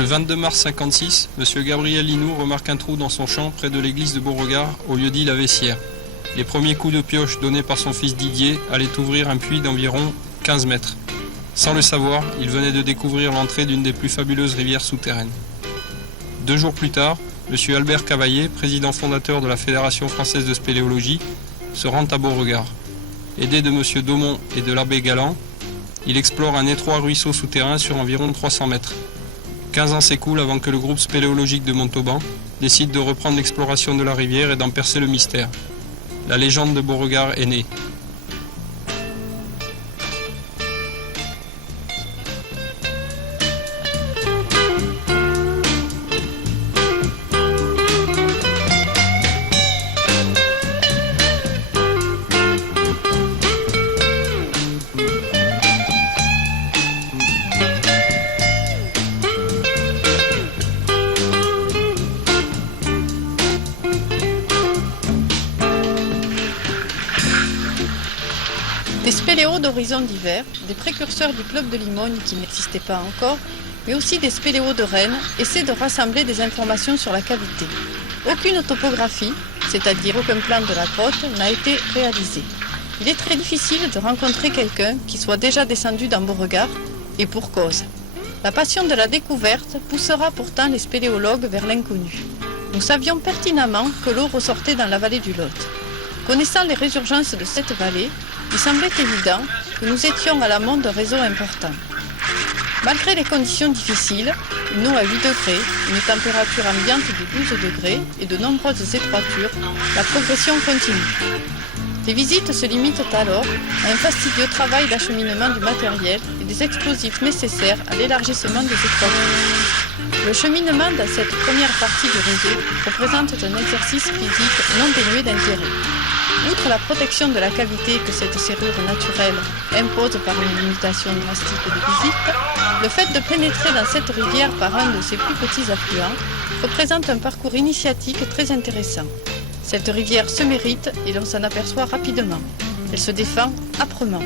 Le 22 mars 56, M. Gabriel Linoux remarque un trou dans son champ près de l'église de Beauregard, au lieu-dit la Vessière. Les premiers coups de pioche donnés par son fils Didier allaient ouvrir un puits d'environ 15 mètres. Sans le savoir, il venait de découvrir l'entrée d'une des plus fabuleuses rivières souterraines. 2 jours plus tard, M. Albert Cavaillé, président fondateur de la Fédération française de spéléologie, se rend à Beauregard. Aidé de M. Daumont et de l'abbé Galland, il explore un étroit ruisseau souterrain sur environ 300 mètres. 15 ans s'écoulent avant que le groupe spéléologique de Montauban décide de reprendre l'exploration de la rivière et d'en percer le mystère. La légende de Beauregard est née. Des spéléos d'horizons divers, des précurseurs du club de Limogne qui n'existait pas encore, mais aussi des spéléos de Rennes, essaient de rassembler des informations sur la cavité. Aucune topographie, c'est-à-dire aucun plan de la grotte, n'a été réalisé. Il est très difficile de rencontrer quelqu'un qui soit déjà descendu dans Beauregard, et pour cause. La passion de la découverte poussera pourtant les spéléologues vers l'inconnu. Nous savions pertinemment que l'eau ressortait dans la vallée du Lot. Connaissant les résurgences de cette vallée, il semblait évident que nous étions à l'amont d'un réseau important. Malgré les conditions difficiles, une eau à 8 degrés, une température ambiante de 12 degrés et de nombreuses étroitures, la progression continue. Les visites se limitent alors à un fastidieux travail d'acheminement du matériel et des explosifs nécessaires à l'élargissement des étroitures. Le cheminement dans cette première partie du réseau représente un exercice physique non dénué d'intérêt. Outre la protection de la cavité que cette serrure naturelle impose par une limitation drastique de visite, le fait de pénétrer dans cette rivière par un de ses plus petits affluents représente un parcours initiatique très intéressant. Cette rivière se mérite et l'on s'en aperçoit rapidement. Elle se défend âprement.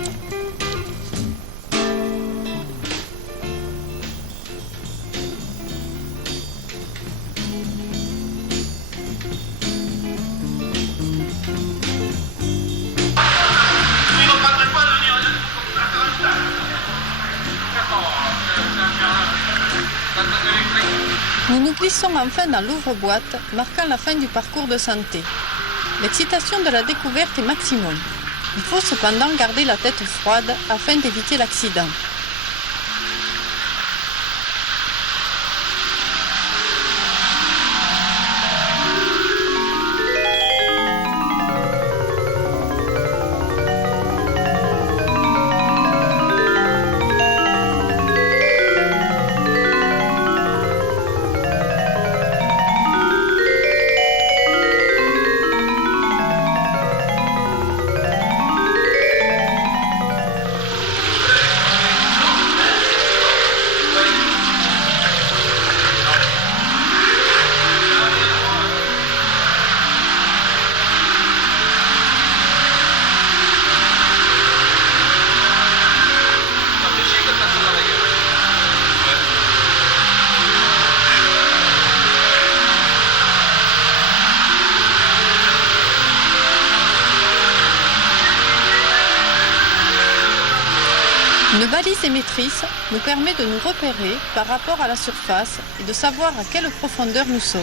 Nous nous glissons enfin dans l'ouvre-boîte, marquant la fin du parcours de santé. L'excitation de la découverte est maximum. Il faut cependant garder la tête froide afin d'éviter l'accident. Une balise émettrice nous permet de nous repérer par rapport à la surface et de savoir à quelle profondeur nous sommes.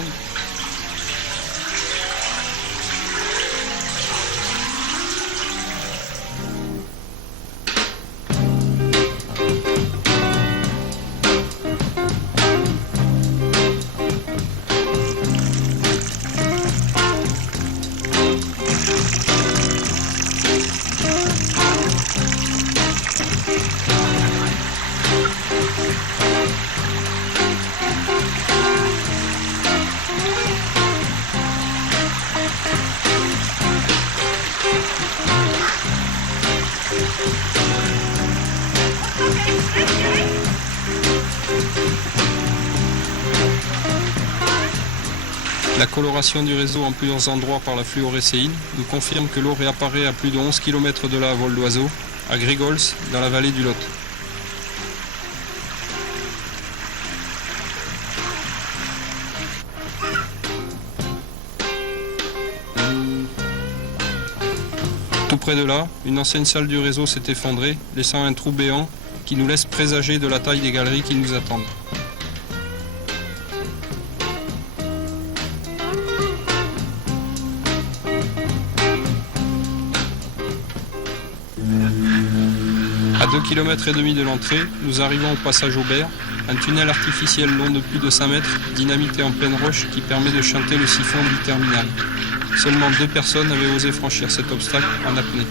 La coloration du réseau en plusieurs endroits par la fluorescéine nous confirme que l'eau réapparaît à plus de 11 km de là à vol d'oiseau, à Grigols, dans la vallée du Lot. près de là, une ancienne salle du réseau s'est effondrée, laissant un trou béant qui nous laisse présager de la taille des galeries qui nous attendent. À 2,5 km de l'entrée, nous arrivons au passage Aubert, un tunnel artificiel long de plus de 5 mètres, dynamité en pleine roche qui permet de chanter le siphon du terminal. Seulement 2 personnes avaient osé franchir cet obstacle en apnée.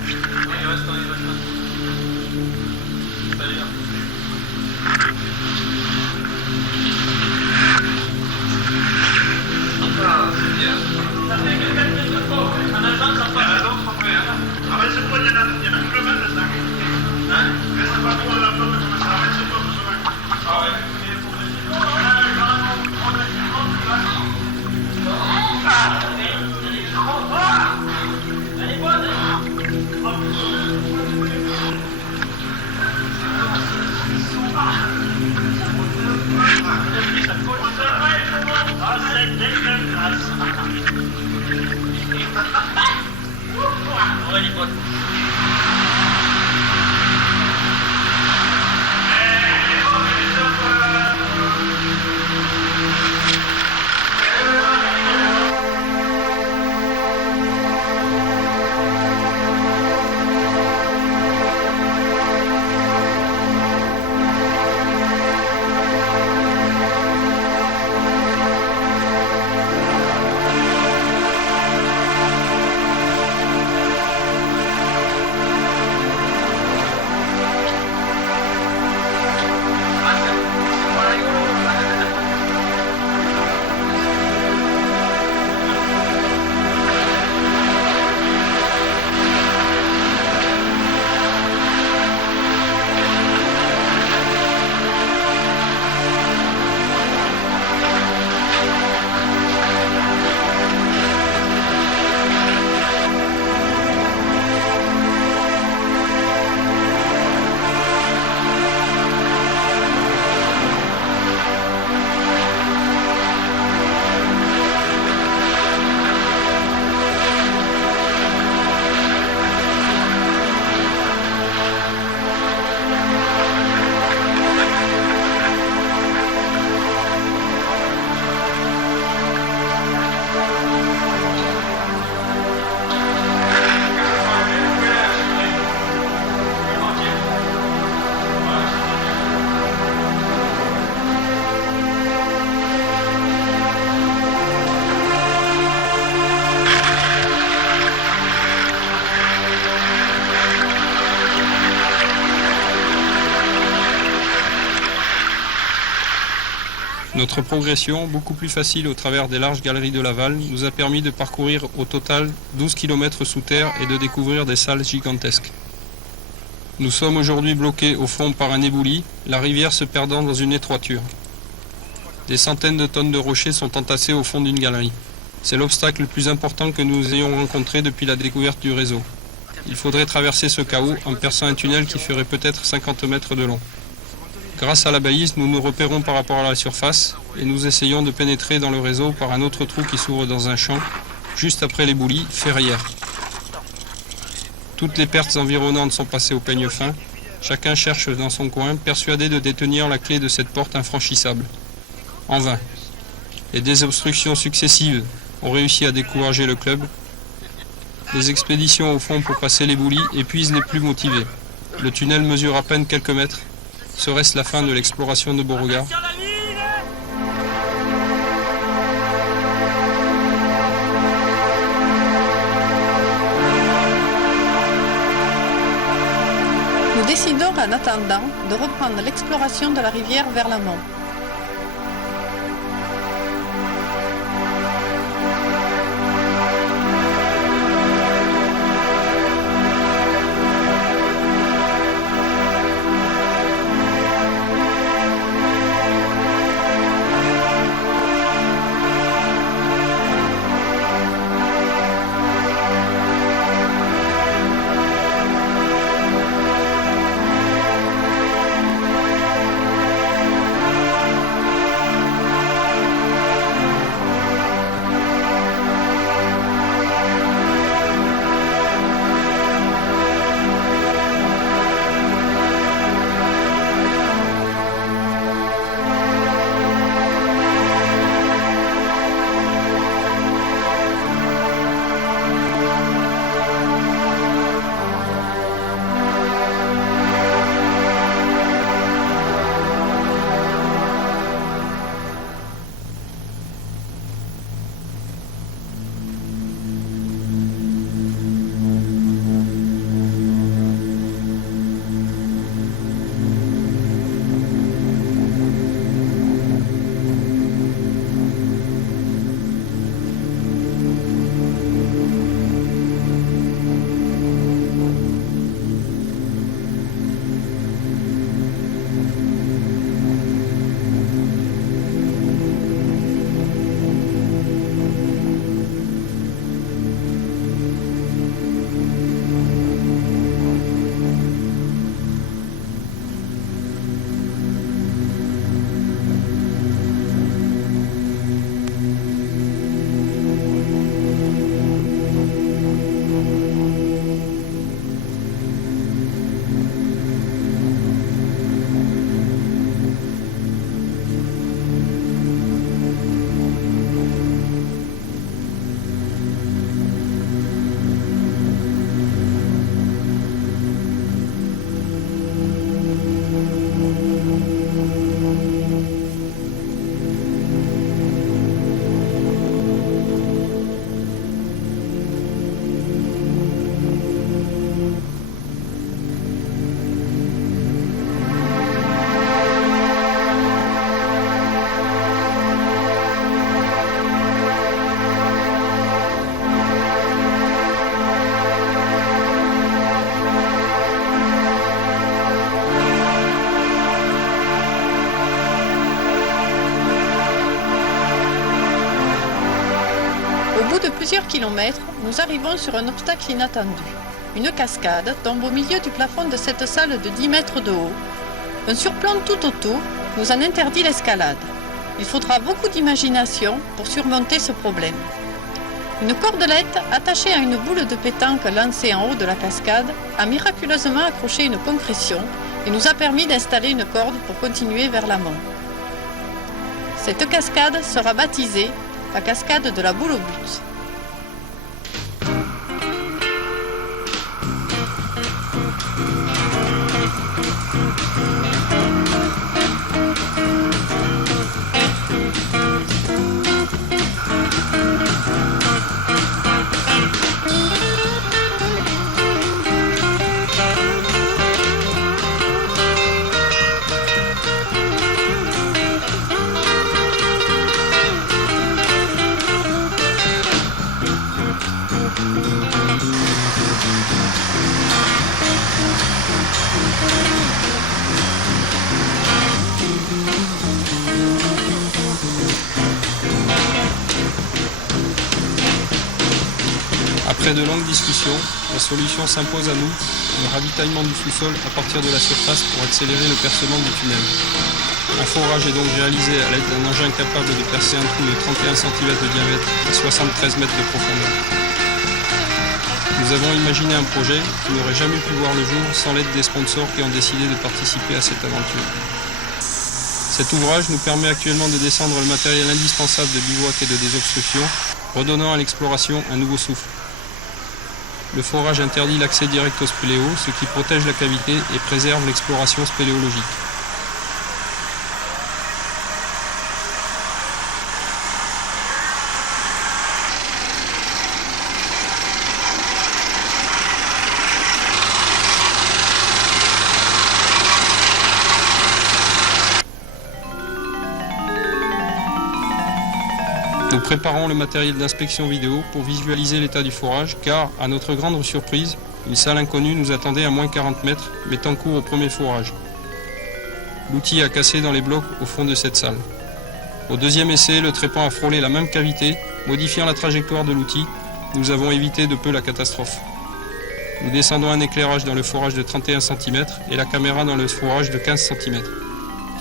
Notre progression, beaucoup plus facile au travers des larges galeries de Laval, nous a permis de parcourir au total 12 km sous terre et de découvrir des salles gigantesques. Nous sommes aujourd'hui bloqués au fond par un éboulis, la rivière se perdant dans une étroiture. Des centaines de tonnes de rochers sont entassés au fond d'une galerie. C'est l'obstacle le plus important que nous ayons rencontré depuis la découverte du réseau. Il faudrait traverser ce chaos en perçant un tunnel qui ferait peut-être 50 mètres de long. Grâce à la balise, nous nous repérons par rapport à la surface et nous essayons de pénétrer dans le réseau par un autre trou qui s'ouvre dans un champ, juste après l'éboulis, ferrière. Toutes les pertes environnantes sont passées au peigne fin. Chacun cherche dans son coin, persuadé de détenir la clé de cette porte infranchissable. En vain. Les désobstructions successives ont réussi à décourager le club. Les expéditions au fond pour passer l'éboulis épuisent les plus motivés. Le tunnel mesure à peine quelques mètres. Serait-ce la fin de l'exploration de Beauregard ? Nous décidons en attendant de reprendre l'exploration de la rivière vers l'amont. bout de plusieurs kilomètres, nous arrivons sur un obstacle inattendu. Une cascade tombe au milieu du plafond de cette salle de 10 mètres de haut. Un surplomb tout autour nous en interdit l'escalade. Il faudra beaucoup d'imagination pour surmonter ce problème. Une cordelette attachée à une boule de pétanque lancée en haut de la cascade a miraculeusement accroché une concrétion et nous a permis d'installer une corde pour continuer vers l'amont. Cette cascade sera baptisée la cascade de la boule au but. Après de longues discussions, la solution s'impose à nous, le ravitaillement du sous-sol à partir de la surface pour accélérer le percement du tunnel. Un forage est donc réalisé à l'aide d'un engin capable de percer un trou de 31 cm de diamètre et 73 mètres de profondeur. Nous avons imaginé un projet qui n'aurait jamais pu voir le jour sans l'aide des sponsors qui ont décidé de participer à cette aventure. Cet ouvrage nous permet actuellement de descendre le matériel indispensable de bivouac et de désobstruction, redonnant à l'exploration un nouveau souffle. Le forage interdit l'accès direct au spéléo, ce qui protège la cavité et préserve l'exploration spéléologique. Nous préparons le matériel d'inspection vidéo pour visualiser l'état du forage car, à notre grande surprise, une salle inconnue nous attendait à moins 40 mètres, mettant court au premier forage. L'outil a cassé dans les blocs au fond de cette salle. Au deuxième essai, le trépan a frôlé la même cavité, modifiant la trajectoire de l'outil. Nous avons évité de peu la catastrophe. Nous descendons un éclairage dans le forage de 31 cm et la caméra dans le forage de 15 cm.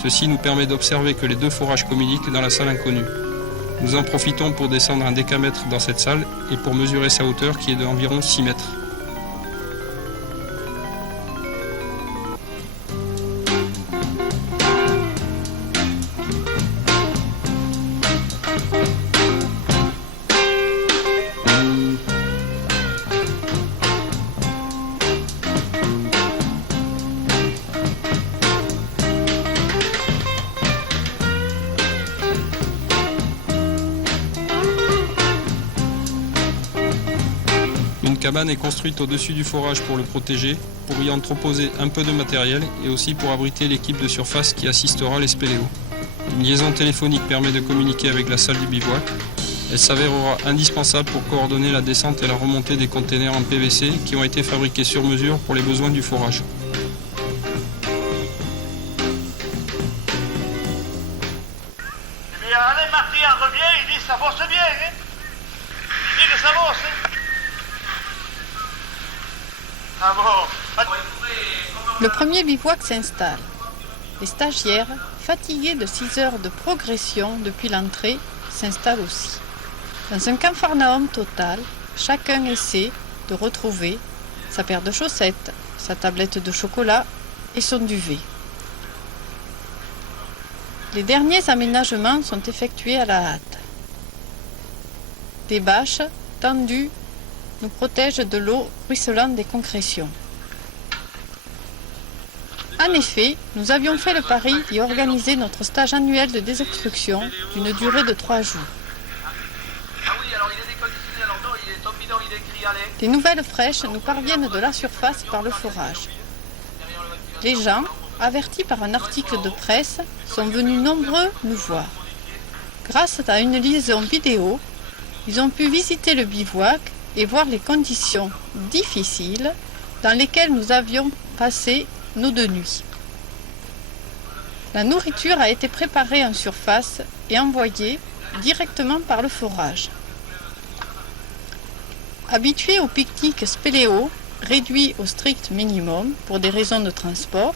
Ceci nous permet d'observer que les deux forages communiquent dans la salle inconnue. Nous en profitons pour descendre un décamètre dans cette salle et pour mesurer sa hauteur qui est d'environ 6 mètres. Une cabane est construite au-dessus du forage pour le protéger, pour y entreposer un peu de matériel et aussi pour abriter l'équipe de surface qui assistera les spéléos. Une liaison téléphonique permet de communiquer avec la salle du bivouac. Elle s'avérera indispensable pour coordonner la descente et la remontée des containers en PVC qui ont été fabriqués sur mesure pour les besoins du forage. Eh bien, allez, Martin revient, il dit ça bosse bien, hein? Il dit que ça bosse, hein? Ah bon? Le premier bivouac s'installe. Les stagiaires, fatigués de 6 heures de progression depuis l'entrée, s'installent aussi. Dans un capharnaüm total, chacun essaie de retrouver sa paire de chaussettes, sa tablette de chocolat et son duvet. Les derniers aménagements sont effectués à la hâte. Des bâches tendues nous protègent de l'eau ruisselant des concrétions. En effet, nous avions fait le pari d'y organiser notre stage annuel de désobstruction d'une durée de 3 jours. Les nouvelles fraîches nous parviennent de la surface par le forage. Les gens, avertis par un article de presse, sont venus nombreux nous voir. Grâce à une liaison vidéo, ils ont pu visiter le bivouac et voir les conditions difficiles dans lesquelles nous avions passé nos 2 nuits. La nourriture a été préparée en surface et envoyée directement par le forage. Habitués au pique-nique spéléo, réduit au strict minimum pour des raisons de transport,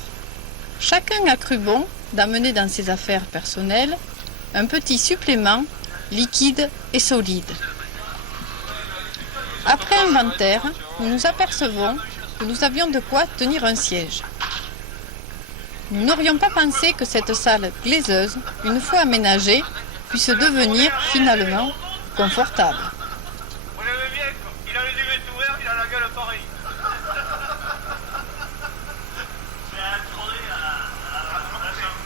chacun a cru bon d'amener dans ses affaires personnelles un petit supplément liquide et solide. Après inventaire, nous nous apercevons que nous avions de quoi tenir un siège. Nous n'aurions pas pensé que cette salle glaiseuse, une fois aménagée, puisse devenir finalement confortable. Vous l'aimez bien, quoi. Il a les yeux ouverts, il a la gueule pareille. C'est un tourné à la chambre.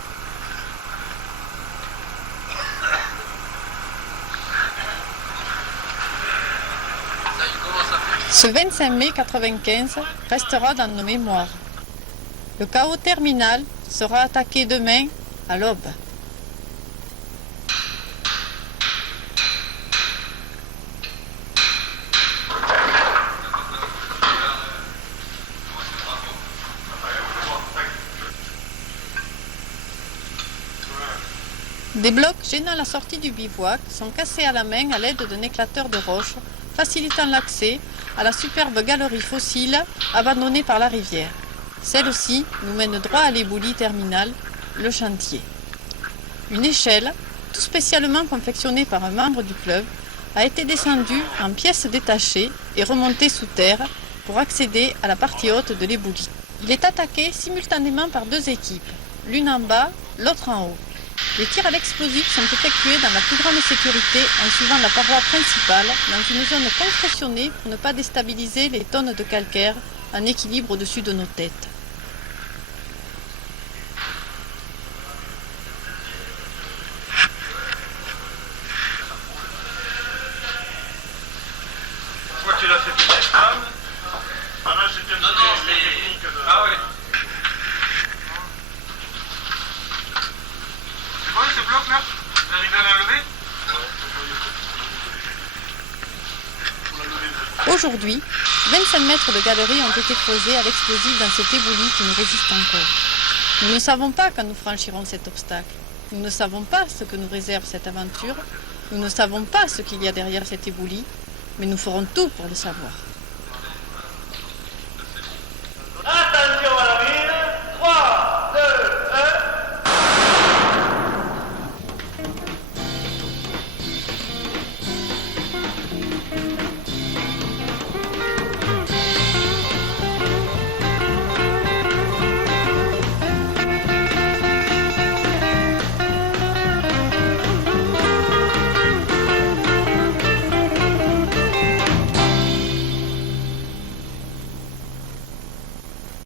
Ce 25 mai 1995 restera dans nos mémoires. Le chaos terminal sera attaqué demain à l'aube. Des blocs gênant la sortie du bivouac sont cassés à la main à l'aide d'un éclateur de roche, facilitant l'accès à la superbe galerie fossile abandonnée par la rivière. Celle-ci nous mène droit à l'éboulis terminal, le chantier. Une échelle, tout spécialement confectionnée par un membre du club, a été descendue en pièces détachées et remontée sous terre pour accéder à la partie haute de l'éboulis. Il est attaqué simultanément par deux équipes, l'une en bas, l'autre en haut. Les tirs à l'explosif sont effectués dans la plus grande sécurité en suivant la paroi principale dans une zone concrétionnée pour ne pas déstabiliser les tonnes de calcaire en équilibre au-dessus de nos têtes. Pourquoi tu l'as fait peut-être pas? Ah non, c'était une technique de... Ah ouais. C'est bon ce bloc là? Vous arrivez à l'enlever? Aujourd'hui, 25 mètres de galerie ont été creusés à l'explosif dans cet éboulis qui nous résiste encore. Nous ne savons pas quand nous franchirons cet obstacle. Nous ne savons pas ce que nous réserve cette aventure. Nous ne savons pas ce qu'il y a derrière cet éboulis, mais nous ferons tout pour le savoir.